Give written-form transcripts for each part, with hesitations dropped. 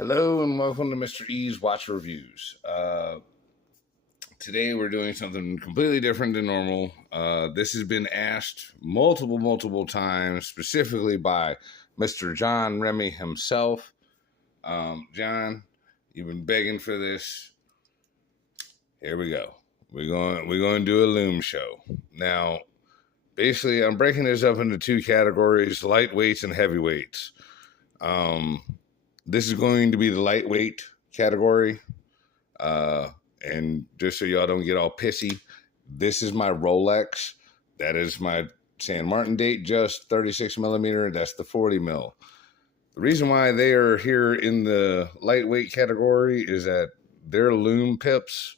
Hello and welcome to Mr. E's Watch Reviews. Today we're doing something completely different than normal. This has been asked multiple times, specifically by Mr. John Remy himself. John, you've been begging for this. Here we go. We're going to do a Lume show. Now, basically, I'm breaking this up into two categories: lightweights and heavyweights. This is going to be the lightweight category. And just so y'all don't get all pissy, this is my Rolex. That is my San Martin date, just 36 millimeter. That's the 40 mil. The reason why they are here in the lightweight category is that their Lume pips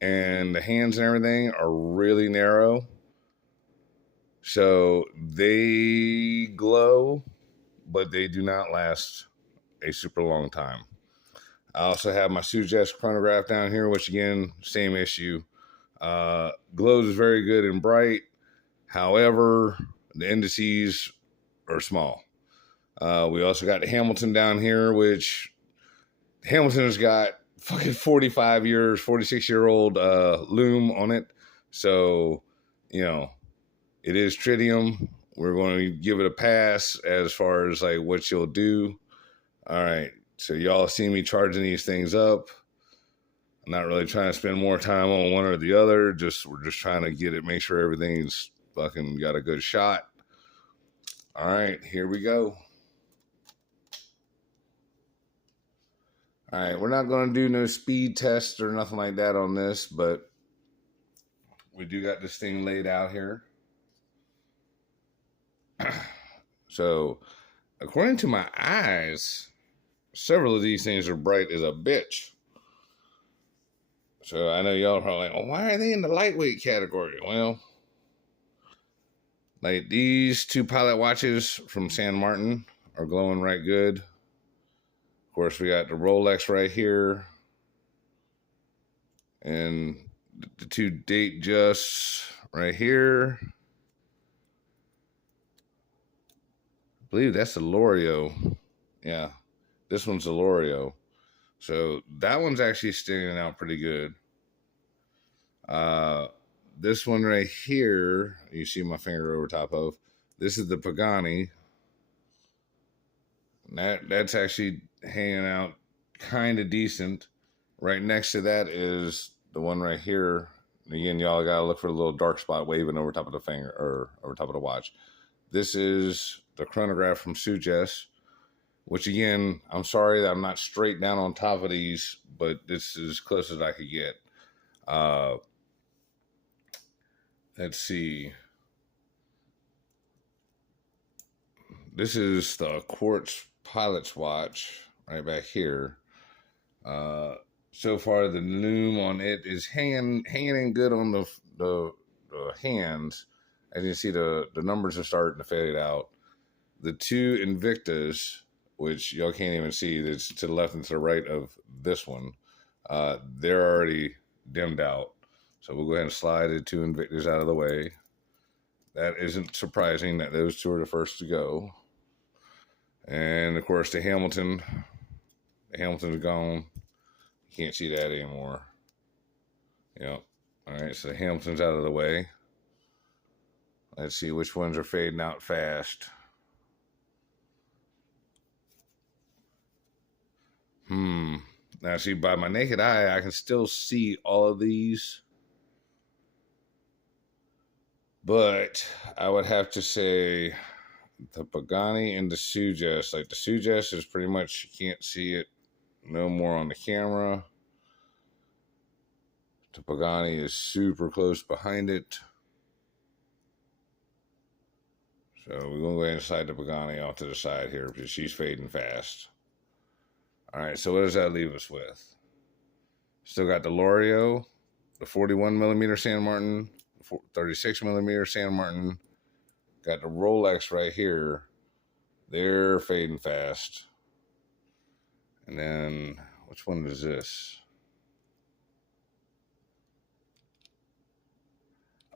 and the hands and everything are really narrow. So they glow, but they do not last a super long time. I also have my Suggest chronograph down here, which again, same issue. Glows very good and bright. However, the indices are small. We also got the Hamilton down here, which Hamilton's got fucking 45 years, 46-year-old Lume on it. So, you know, it is tritium. We're going to give it a pass as far as like what you'll do. All right, so y'all see me charging these things up. I'm not really trying to spend more time on one or the other. We're just trying to get it, make sure everything's fucking got a good shot. All right, here we go. All right, we're not going to do no speed test or nothing like that on this, but we do got this thing laid out here. So, according to my eyes, several of these things are bright as a bitch. So I know y'all are probably like, well, why are they in the lightweight category? Well, like these two pilot watches from San Martin are glowing right good. Of course, we got the Rolex right here. And the two date justs right here. I believe that's the L'Oreal. Yeah. This one's a L'Oreal. So that one's actually standing out pretty good. This one right here, you see my finger over top of, this is the Pagani. That's actually hanging out kind of decent. Right next to that is the one right here. Again, y'all got to look for the little dark spot waving over top of the finger or over top of the watch. This is the chronograph from Suggest. Which again, I'm sorry that I'm not straight down on top of these, but this is as close as I could get. Let's see. This is the Quartz Pilot's watch right back here. So far, the Lume on it is hanging in good on the hands. As you can see, the numbers are starting to fade out. The two Invictas, which y'all can't even see, it's to the left and to the right of this one, they're already dimmed out. So we'll go ahead and slide the two Invictus out of the way. That isn't surprising that those two are the first to go. And of course the Hamilton's gone. Can't see that anymore. Yep. All right, so the Hamilton's out of the way. Let's see which ones are fading out fast. Now, see, by my naked eye, I can still see all of these. But I would have to say the Pagani and the Suggest. Like, the Suggest is pretty much, you can't see it no more on the camera. The Pagani is super close behind it. So we're going to go ahead and slide the Pagani off to the side here because she's fading fast. All right, so what does that leave us with? Still got the L'Oreal, the 41 millimeter San Martin, 36 millimeter San Martin. Got the Rolex right here. They're fading fast. And then, which one is this?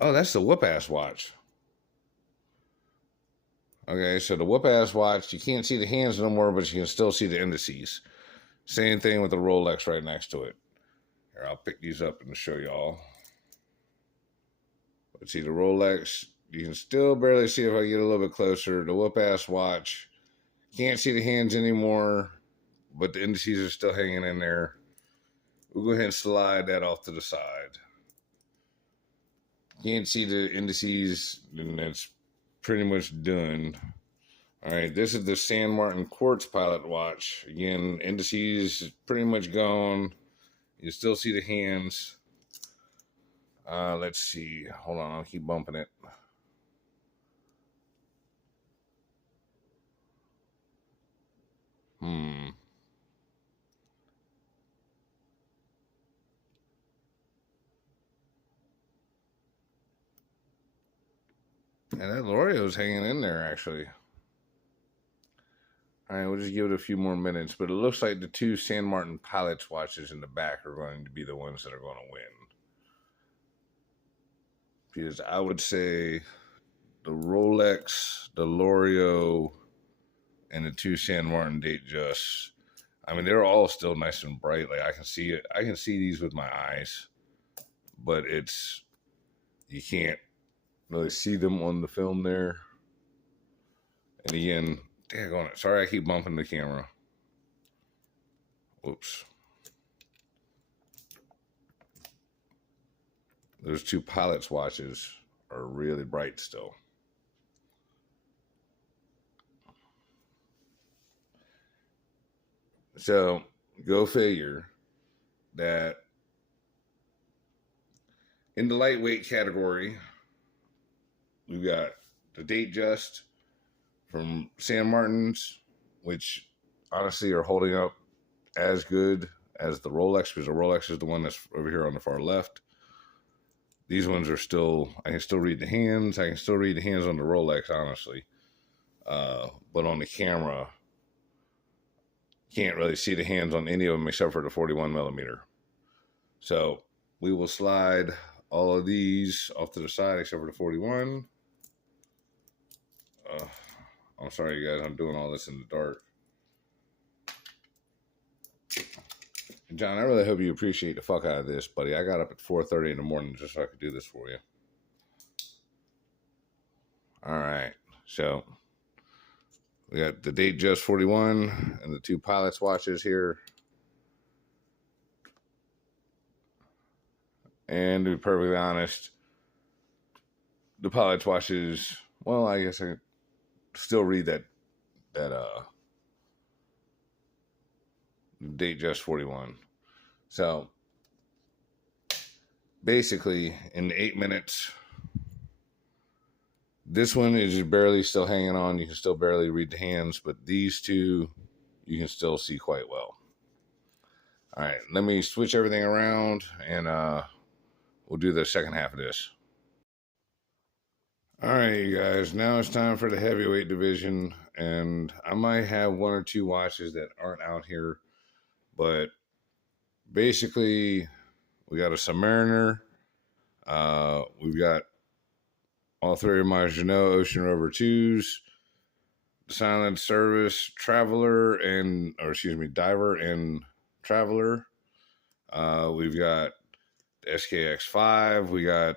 Oh, that's the whoop-ass watch. Okay, so the whoop-ass watch, you can't see the hands no more, but you can still see the indices. Same thing with the Rolex right next to it. Here, I'll pick these up and show y'all. Let's see the Rolex. You can still barely see if I get a little bit closer. The whoop-ass watch. Can't see the hands anymore, but the indices are still hanging in there. We'll go ahead and slide that off to the side. Can't see the indices, and that's pretty much done. All right, this is the San Martin Quartz Pilot watch. Again, indices pretty much gone. You still see the hands. Let's see. Hold on, I'll keep bumping it. And that L'Oreal's hanging in there, actually. All right, we'll just give it a few more minutes, but it looks like the two San Martin Pilots watches in the back are going to be the ones that are going to win. Because I would say the Rolex, the L'Oreal, and the two San Martin Datejust. I mean, they're all still nice and bright. Like I can see it. I can see these with my eyes, but you can't really see them on the film there. And again, daggone it. Sorry, I keep bumping the camera. Whoops. Those two Pilots watches are really bright still. So go figure that in the lightweight category, we've got the Datejust from San Martin's, which honestly are holding up as good as the Rolex, because the Rolex is the one that's over here on the far left. These ones are still, I can still read the hands. I can still read the hands on the Rolex, honestly. But on the camera, can't really see the hands on any of them except for the 41 millimeter. So we will slide all of these off to the side except for the 41. I'm sorry, you guys. I'm doing all this in the dark. John, I really hope you appreciate the fuck out of this, buddy. I got up at 4:30 in the morning just so I could do this for you. All right. So we got the Datejust 41 and the two Pilots watches here. And to be perfectly honest, the Pilots watches, well, I guess I can still read that Datejust 41. So basically in 8 minutes, this one is barely still hanging on. You can still barely read the hands, but these two you can still see quite well. All right, let me switch everything around and we'll do the second half of this. All right, you guys, now it's time for the heavyweight division, and I might have one or two watches that aren't out here, but basically we got a Submariner, we've got all three of my Jeanneau Ocean Rover 2s, Silent Service Traveler Diver and Traveler. We've got the SKX5. We got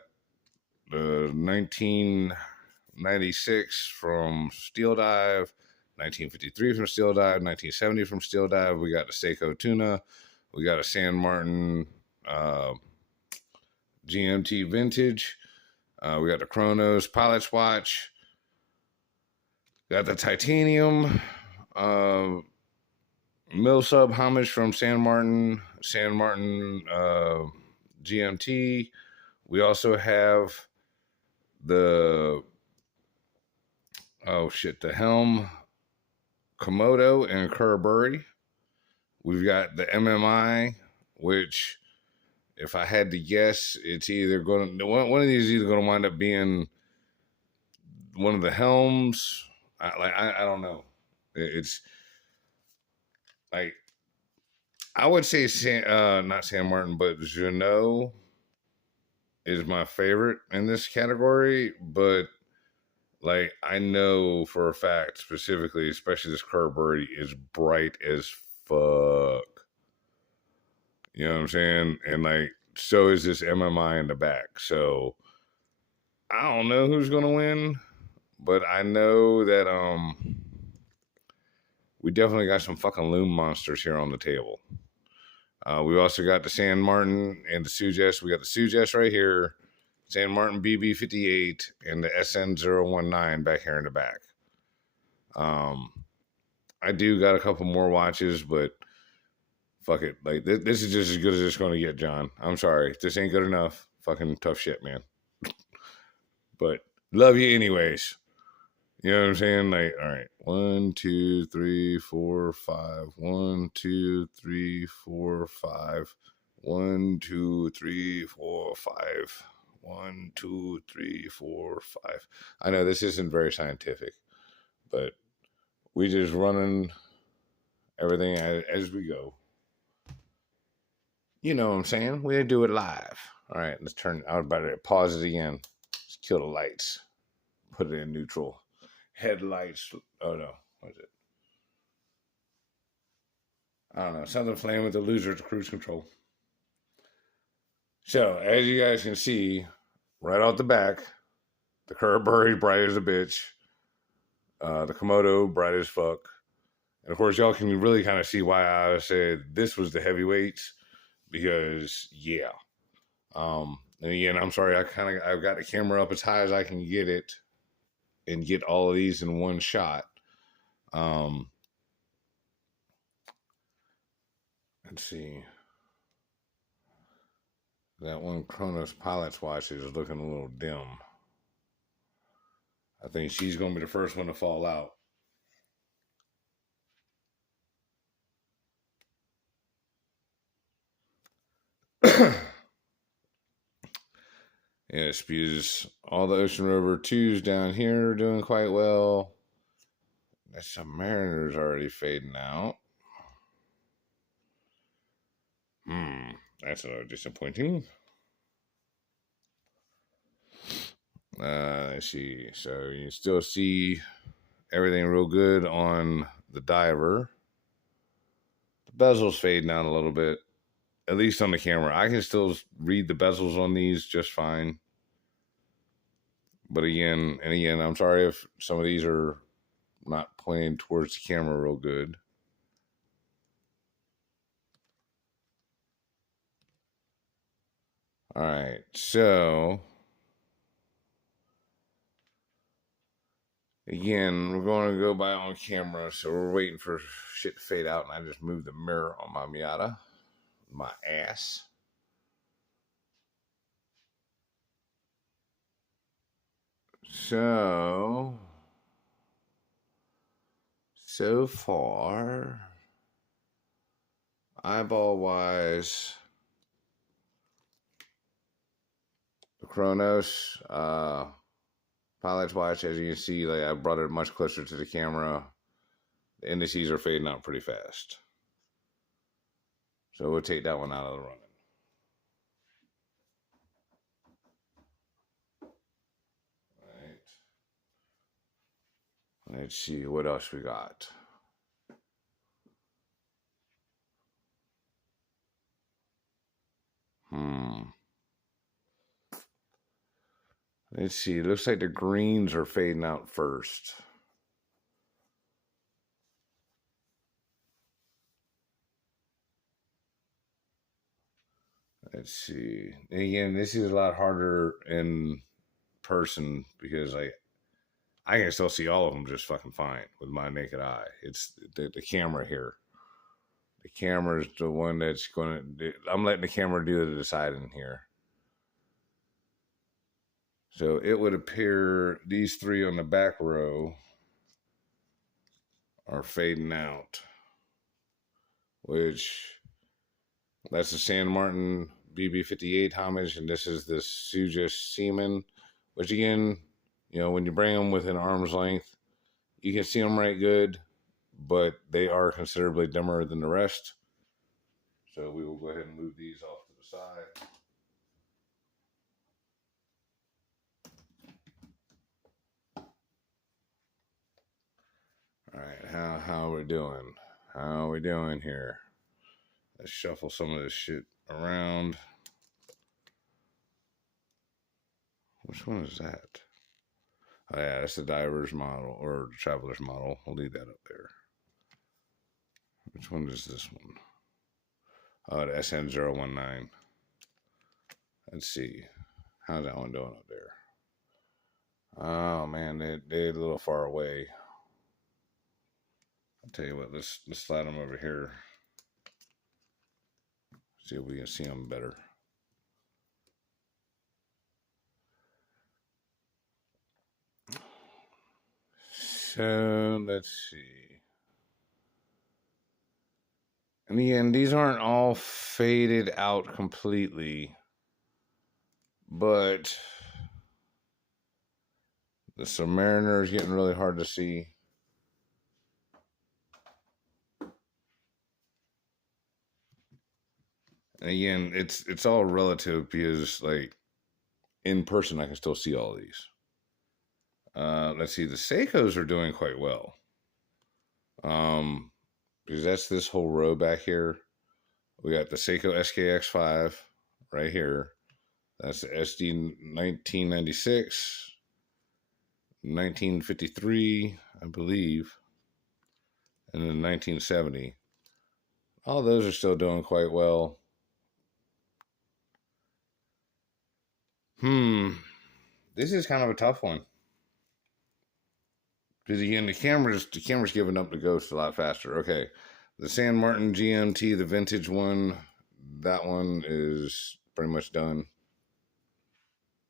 the 1996 from Steel Dive, 1953 from Steel Dive, 1970 from Steel Dive. We got the Seiko Tuna. We got a San Martin GMT Vintage. We got the Chronos Pilot's Watch. Got the Titanium Mill Sub Homage from San Martin GMT. We also have the Helm Komodo and Kurberry. We've got the MMI, which, if I had to guess, it's either going to, one of these is either going to wind up being one of the Helms. I don't know. It's like, I would say not San Martin, but Jeanneau is my favorite in this category. But like, I know for a fact, specifically, especially this Kurberry is bright as fuck. You know what I'm saying? And like, so is this MMI in the back. So I don't know who's gonna win, but I know that we definitely got some fucking Lume monsters here on the table. We also got the San Martin and the Sujess. We got the Sujess right here, San Martin BB58, and the SN019 back here in the back. I do got a couple more watches, but fuck it. Like, this is just as good as it's going to get, John. I'm sorry. This ain't good enough. Fucking tough shit, man. But love you anyways. You know what I'm saying? Like, all right. 1, 2, 3, 4, 5. 1, 2, 3, 4, 5. 1, 2, 3, 4, 5. 1, 2, 3, 4, 5. I know this isn't very scientific, but we just running everything as we go. You know what I'm saying? We do it live. All right, let's turn. I was about to pause it again. Let's kill the lights. Put it in neutral. Headlights. Oh no, what is it? I don't know. Something playing with the loser to cruise control. So as you guys can see, right off the back, the Curberry bright as a bitch. The Komodo bright as fuck. And of course, y'all can really kind of see why I said this was the heavyweights because yeah. And again, I'm sorry, I've got the camera up as high as I can get it and get all of these in one shot. Let's see. That one Kronos Pilot's watch is looking a little dim. I think she's going to be the first one to fall out. Yeah, spews. All the Ocean Rover 2s down here are doing quite well. That Submariner's already fading out. That's a little disappointing. Let's see. So you still see everything real good on the diver. The bezel's fading out a little bit, at least on the camera. I can still read the bezels on these just fine. But again, I'm sorry if some of these are not pointing towards the camera real good. All right, so again, we're going to go by on camera, so we're waiting for shit to fade out, and I just moved the mirror on my Miata, my ass. So far, eyeball wise, the Kronos Pilot's watch, as you can see, like I brought it much closer to the camera. The indices are fading out pretty fast, so we'll take that one out of the running. All right. Let's see what else we got. Let's see. It looks like the greens are fading out first. Let's see. And again, this is a lot harder in person because I can still see all of them just fucking fine with my naked eye. It's the camera here. The camera is the one that's going to. I'm letting the camera do the deciding here. So it would appear these three on the back row are fading out, which that's the San Martin BB58 homage, and this is the Sujus Seaman, which again, you know, when you bring them within arm's length, you can see them right good, but they are considerably dimmer than the rest. So we will go ahead and move these off to the side. All right, how are we doing? How are we doing here? Let's shuffle some of this shit around. Which one is that? Oh yeah, that's the diver's model or the traveler's model. We'll leave that up there. Which one is this one? Oh, the SN019. Let's see. How's that one doing up there? Oh man, they're a little far away. I'll tell you what, let's slide them over here. See if we can see them better. So let's see. And again, these aren't all faded out completely, but the Submariner is getting really hard to see. And again, it's all relative because like in person I can still see all these. Let's see, the Seikos are doing quite well. Because that's this whole row back here. We got the Seiko SKX5 right here. That's the SD 1996, 1953, I believe, and then 1970. All those are still doing quite well. This is kind of a tough one. Because again, the camera's giving up the ghost a lot faster. Okay, the San Martin GMT, the vintage one, that one is pretty much done.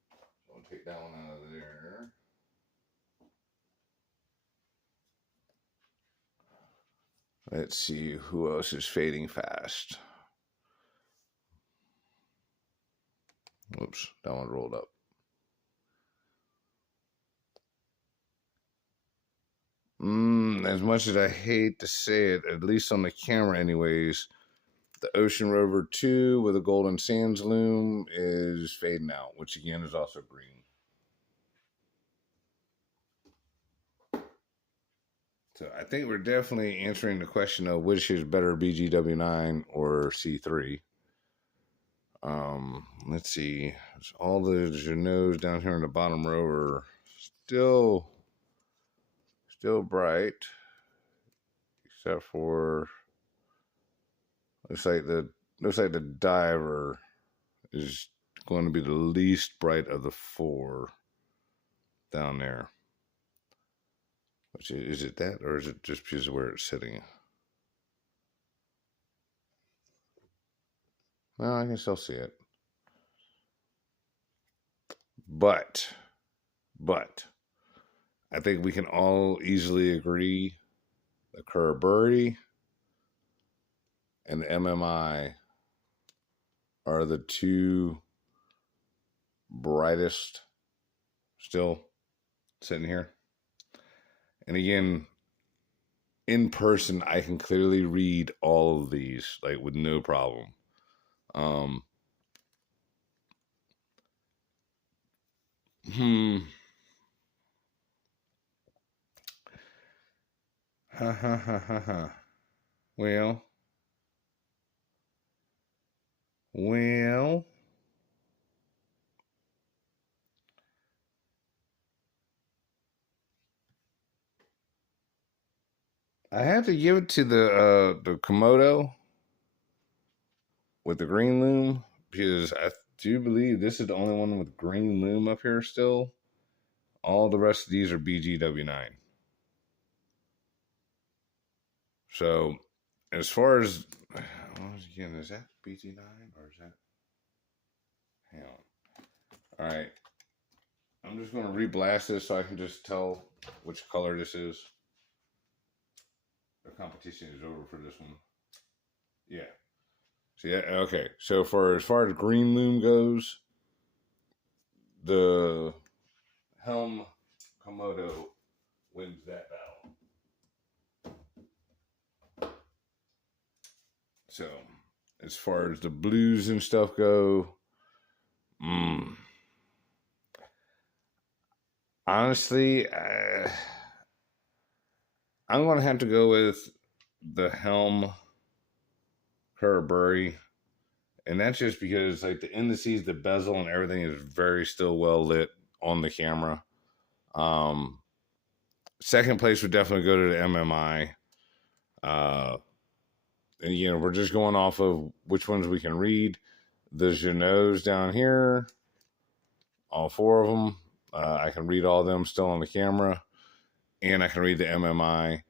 So I'll take that one out of there. Let's see who else is fading fast. Oops, that one rolled up. As much as I hate to say it, at least on the camera anyways, the Ocean Rover 2 with a Golden Sands Lume is fading out, which again is also green. So I think we're definitely answering the question of which is better, BGW9 or C3. Let's see. All the Genoes down here in the bottom row are still bright, except for looks like the Diver is going to be the least bright of the four down there. Which is it that, or is it just because of where it's sitting? Well, I can still see it. But I think we can all easily agree the Curaburi and the MMI are the two brightest still sitting here. And again, in person, I can clearly read all of these, like, with no problem. Ha ha ha ha ha. Well. I have to give it to the Komodo with the green loom, because I do believe this is the only one with green loom up here still. All the rest of these are BGW9. So as far as again, is that BG9 or is that? Hang on. All right, I'm just going to reblast this so I can just tell which color this is. The competition is over for this one. Yeah. See, okay. So as far as green loom goes, the Helm Komodo wins that battle. So as far as the blues and stuff go, honestly, I'm going to have to go with the Helm Burry. And that's just because like the indices, the bezel and everything is very still well lit on the camera. Second place would definitely go to the MMI. And you know, we're just going off of which ones we can read. The Geno's down here, all four of them. I can read all of them still on the camera, and I can read the MMI.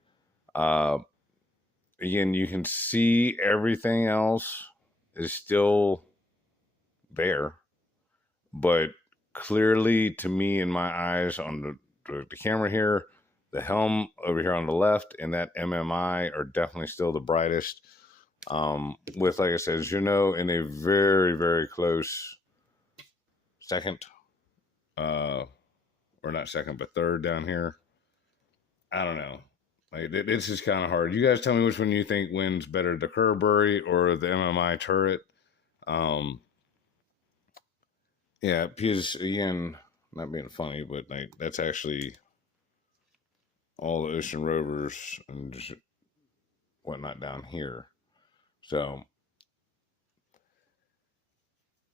Again, you can see everything else is still there, but clearly to me in my eyes on the camera here, the helm over here on the left and that MMI are definitely still the brightest. With, like I said, Jeannot in a very, very close second, or not second, but third down here. I don't know. Like it's just kind of hard. You guys tell me which one you think wins better, the Burry or the MMI turret. Yeah, because again, not being funny, but like that's actually all the ocean rovers and just whatnot down here. So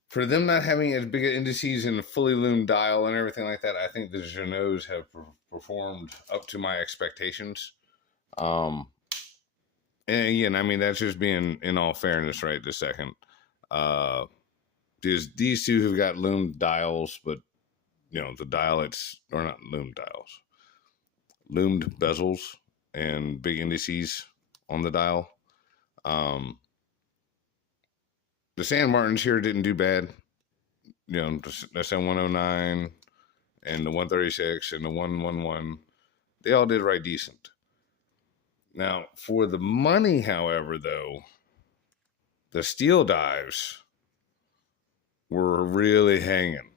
for them not having as big indices and a fully loomed dial and everything like that, I think the Geno's have performed up to my expectations. And again, I mean, that's just being in all fairness right this second. There's these two who've got loomed dials, but you know, the dial or not loomed dials, loomed bezels and big indices on the dial. The San Martins here didn't do bad. You know, the SM109 and the 136 and the 111, they all did right decent. Now, for the money, however, though, the steel dives were really hanging.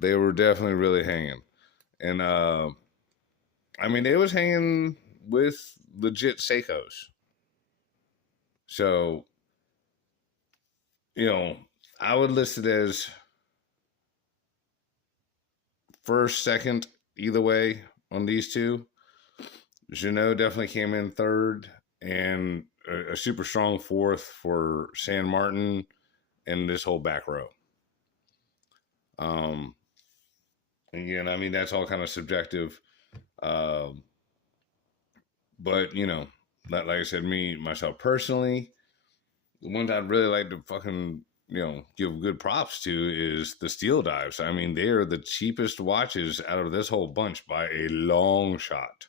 They were definitely really hanging. And, I mean, they was hanging with legit Seikos. So, you know, I would list it as first, second, either way on these two. Jeannot definitely came in third, and a super strong fourth for San Martin and this whole back row. Again, I mean, that's all kind of subjective. But, you know, like I said, myself personally, the ones I'd really like to fucking, you know, give good props to is the steel dives. I mean, they are the cheapest watches out of this whole bunch by a long shot.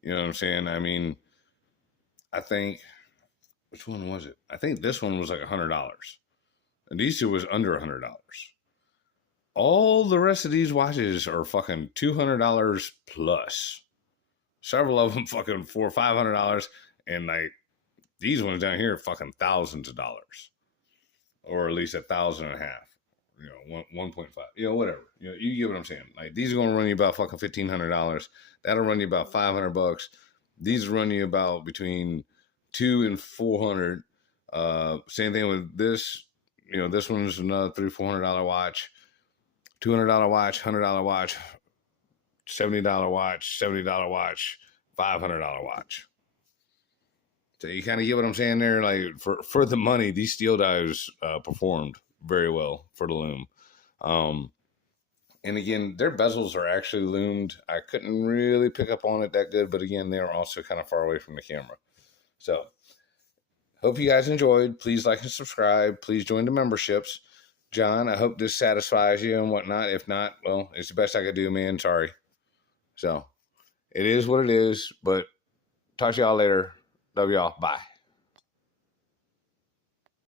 You know what I'm saying? I mean, I think, which one was it? I think this one was like $100. And these two was under $100. All the rest of these watches are fucking $200 plus. Several of them fucking $400 or $500. And like, these ones down here are fucking thousands of dollars. Or at least $1,500. You know, 1.5. You know, whatever. You know, you get what I'm saying. Like, these are going to run you about fucking $1,500. That'll run you about $500. These run you about between $200 and $400. Same thing with this. You know, this one's another $300-$400 watch. $200 watch, $100 watch, $70 watch, $70 watch, $500 watch. So you kind of get what I'm saying there. Like for the money, these steel dives performed very well for the Lume. And again, their bezels are actually loomed. I couldn't really pick up on it that good, but again, they are also kind of far away from the camera. So hope you guys enjoyed. Please like and subscribe. Please join the memberships. John, I hope this satisfies you and whatnot. If not, well, it's the best I could do, man. Sorry. So it is what it is, but talk to y'all later. Love y'all. Bye.